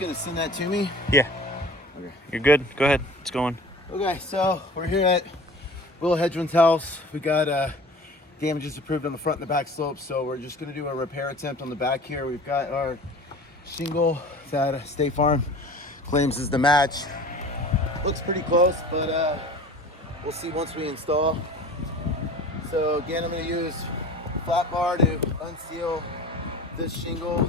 gonna send that to me? Yeah. Okay. You're good. Go ahead. It's going. Okay, so we're here at Will Hedgeman's house. We got damages approved on the front and the back slopes, so we're just gonna do a repair attempt on the back here. We've got our shingle that State Farm claims is the match. Looks pretty close, but we'll see once we install. So again, I'm gonna use flat bar to unseal this shingle,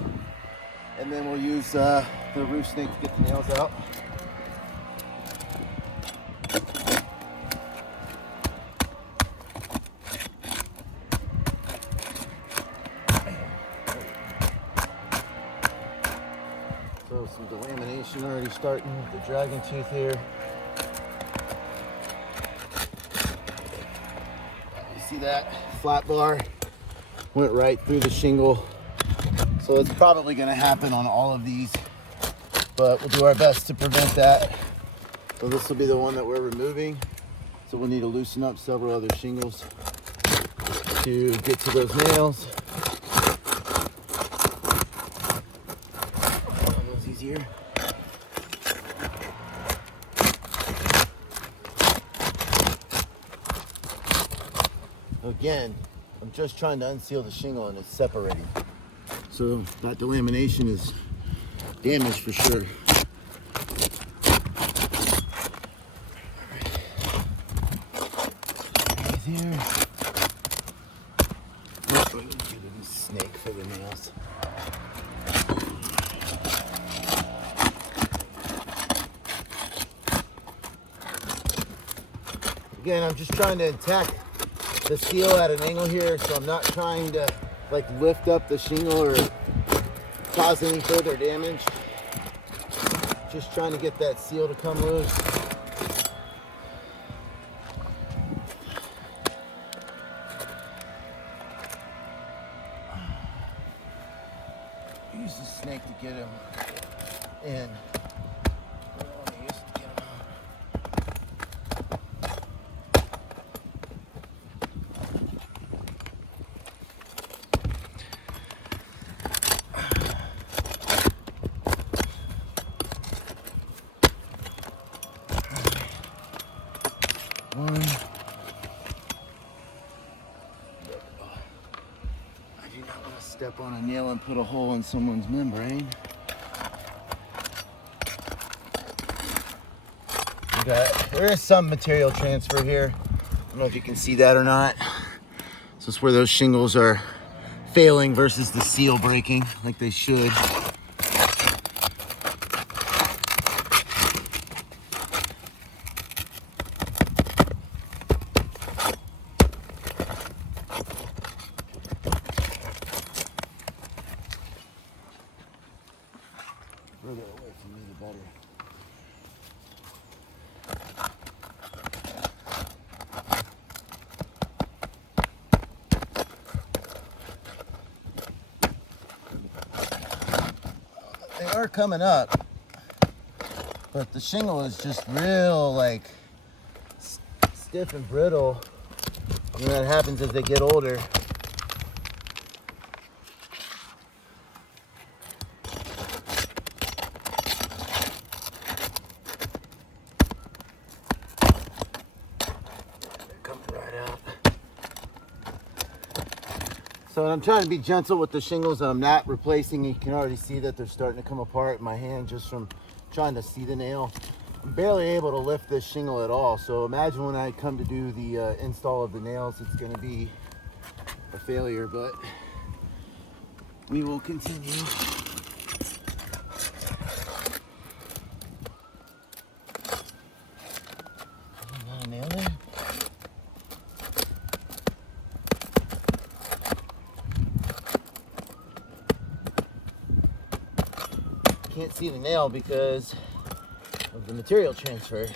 and then we'll use the roof snake to get the nails out. So some delamination already starting with the dragon tooth here. You see that flat bar went right through the shingle. So it's probably gonna happen on all of these, but we'll do our best to prevent that. So this will be the one that we're removing. So we'll need to loosen up several other shingles to get to those nails. Those easier. Again, I'm just trying to unseal the shingle and it's separating. So that delamination is damaged for sure. Right here. Get a snake for the nails. Again, I'm just trying to attack the seal at an angle here, so I'm not trying to like lift up the shingle or cause any further damage. Just trying to get that seal to come loose. Use the snake to get him in. One. I do not want to step on a nail and put a hole in someone's membrane. Okay, there is some material transfer here. I don't know if you can see that or not. So it's where those shingles are failing versus the seal breaking like they should. Further away from me, the better. They are coming up, but the shingle is just real, like, stiff and brittle. And that happens as they get older. So I'm trying to be gentle with the shingles. I'm not replacing. You can already see that they're starting to come apart in my hand just from trying to see the nail. I'm barely able to lift this shingle at all. So imagine when I come to do the install of the nails, it's going to be a failure, but we will continue. Not a nail there. Can't see the nail because of the material transfer.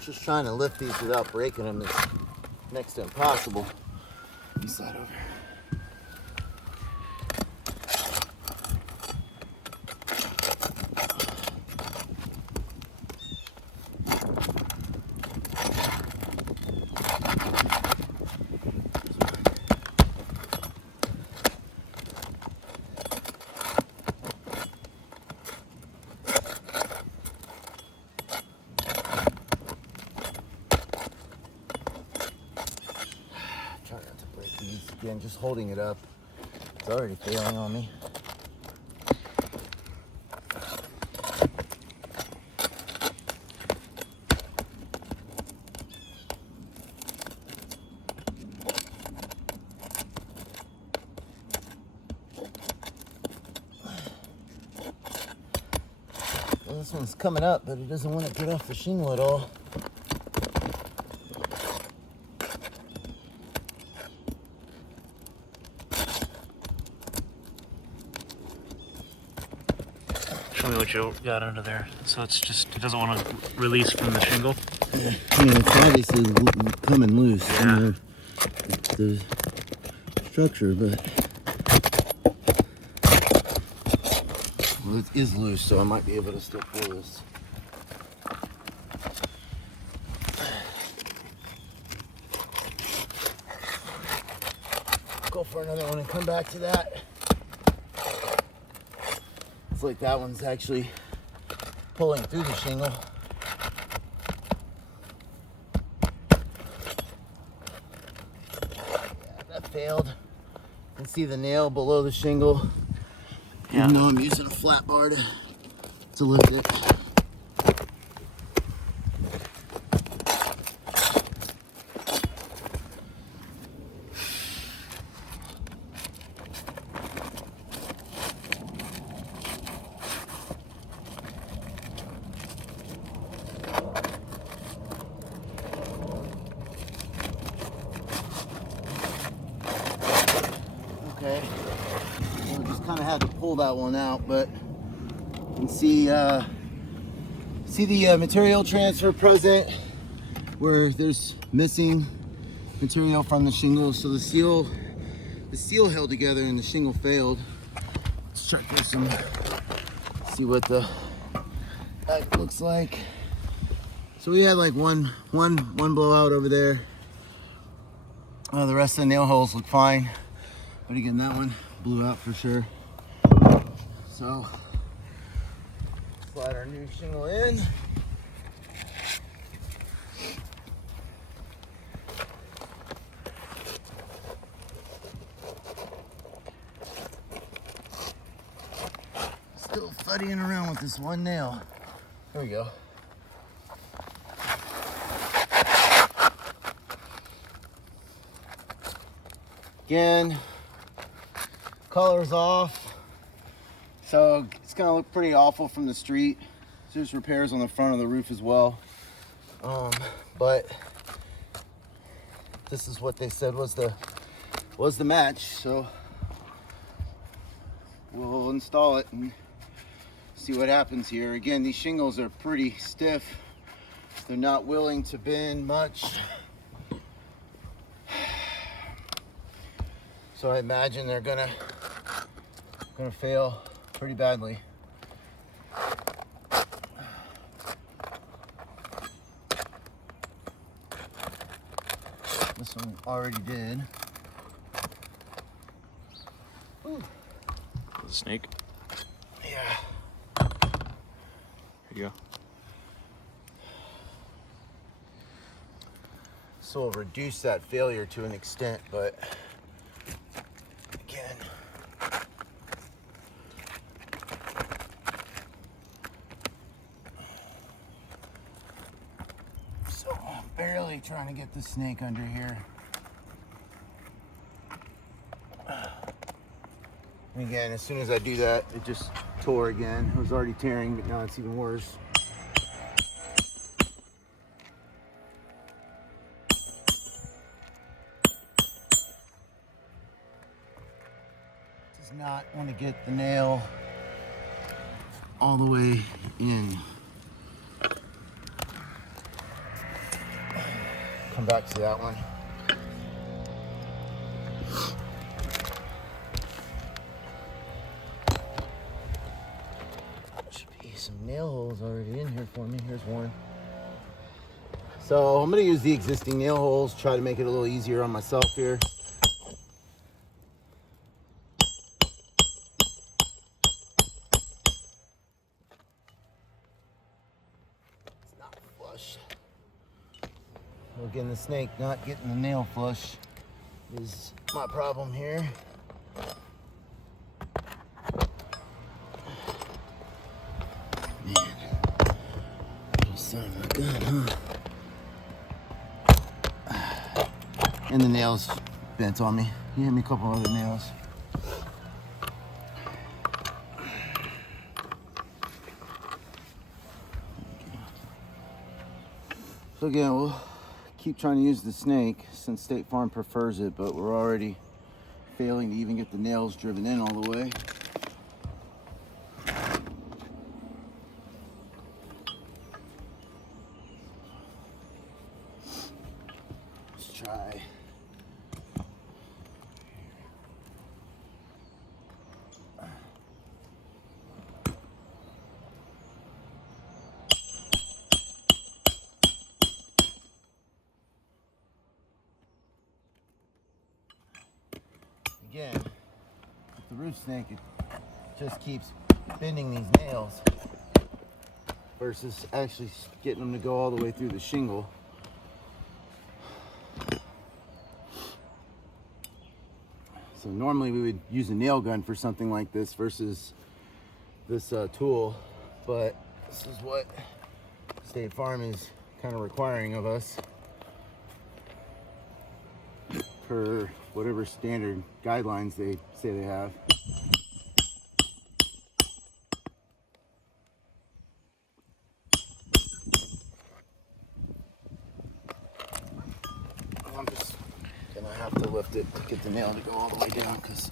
Just trying to lift these without breaking them is next to impossible. You slide over. Try not to break these. Again, just holding it up. It's already failing on me. Well, this one's coming up, but it doesn't want to get off the shingle at all. Show me what you got under there. So it's just, it doesn't want to release from the shingle. I mean, it's obviously coming loose from the structure, but well, it is loose, so I might be able to still pull this. Go for another one and come back to that. It's like that one's actually pulling through the shingle. Yeah, that failed. You can see the nail below the shingle. Yeah. Even though I'm using a flat bar to lift it. Okay, so just kind of had to pull that one out, but you can see the material transfer present where there's missing material from the shingle. So the seal held together and the shingle failed. Let's check this and see what that looks like. So we had like one blowout over there. The rest of the nail holes look fine. But again, that one blew out for sure. So, slide our new shingle in. Still fuddying around with this one nail. There we go. Again, color's off, so it's gonna look pretty awful from the street. There's repairs on the front of the roof as well, but this is what they said was the match. So we'll install it and see what happens here. Again, these shingles are pretty stiff. They're not willing to bend much. So I imagine they're gonna fail pretty badly. This one already did. Ooh. The snake. Yeah. Here you go. So we'll reduce that failure to an extent, but again, so barely trying to get the snake under here. And again, as soon as I do that, it just tore again. It was already tearing, but now it's even worse. Does not want to get the nail all the way in. Come back to that one. some nail holes already in here for me. Here's one. So I'm gonna use the existing nail holes, try to make it a little easier on myself here. It's not flush. So again, the snake not getting the nail flush is my problem here. Man, little son of a gun, huh? And the nails bent on me. He hit me a couple other nails. So again, we'll keep trying to use the snake since State Farm prefers it, but we're already failing to even get the nails driven in all the way. Let's try. Again, with the roof snake, it just keeps bending these nails versus actually getting them to go all the way through the shingle. So normally we would use a nail gun for something like this versus this tool, but this is what State Farm is kind of requiring of us per whatever standard guidelines they say they have. I'm just gonna have to lift it to get the nail to go all the way down, because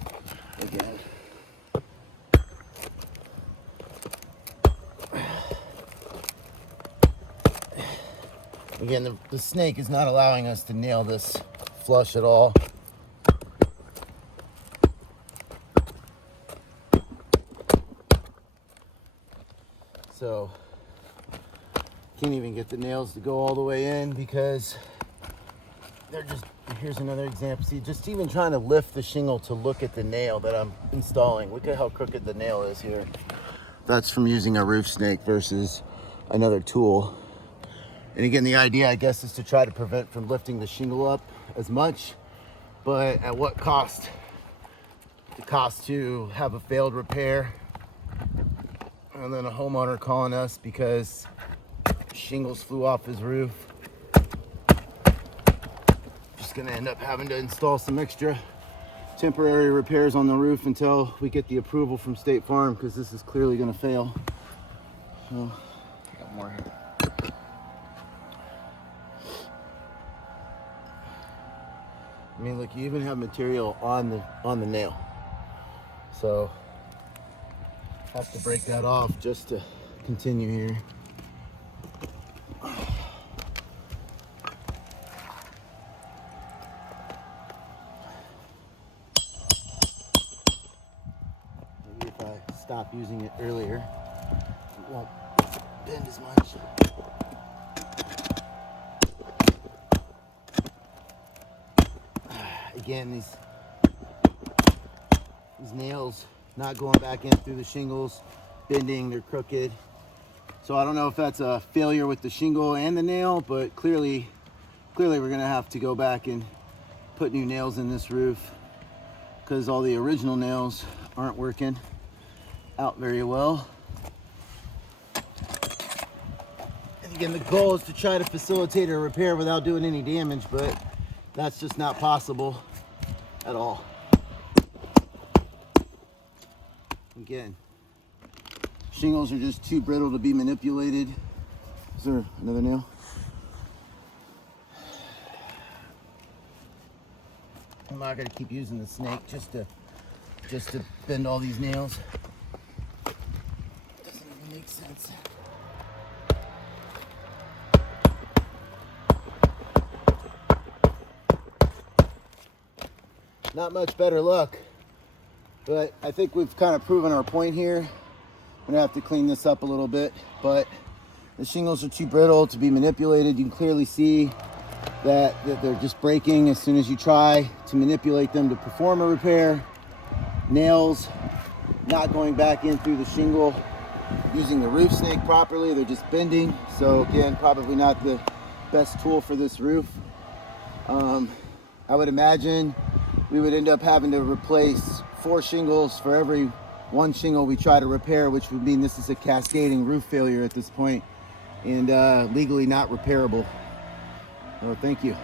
again, the snake is not allowing us to nail this flush at all. So can't even get the nails to go all the way in because they're just, here's another example. See, just even trying to lift the shingle to look at the nail that I'm installing. Look at how crooked the nail is here. That's from using a roof snake versus another tool. And again, the idea, I guess, is to try to prevent from lifting the shingle up as much, but at what cost? The cost to have a failed repair, and then a homeowner calling us because shingles flew off his roof. Just gonna end up having to install some extra temporary repairs on the roof until we get the approval from State Farm, because this is clearly gonna fail. So, I got more here. I mean, look, you even have material on the nail. So have to break that off just to continue here. Maybe if I stop using it earlier, it won't bend as much. Again, these nails not going back in through the shingles, bending, they're crooked. So I don't know if that's a failure with the shingle and the nail, but clearly we're gonna have to go back and put new nails in this roof because all the original nails aren't working out very well. And again, the goal is to try to facilitate a repair without doing any damage, but that's just not possible at all. Again, shingles are just too brittle to be manipulated. Is there another nail? I'm not gonna keep using the snake just to bend all these nails. Doesn't even make sense. Not much better luck, but I think we've kind of proven our point here. I'm gonna have to clean this up a little bit, but the shingles are too brittle to be manipulated. You can clearly see that they're just breaking as soon as you try to manipulate them to perform a repair. Nails not going back in through the shingle using the roof snake properly, they're just bending. So again, probably not the best tool for this roof. I would imagine we would end up having to replace 4 shingles for every 1 shingle we try to repair, which would mean this is a cascading roof failure at this point and legally not repairable. So thank you.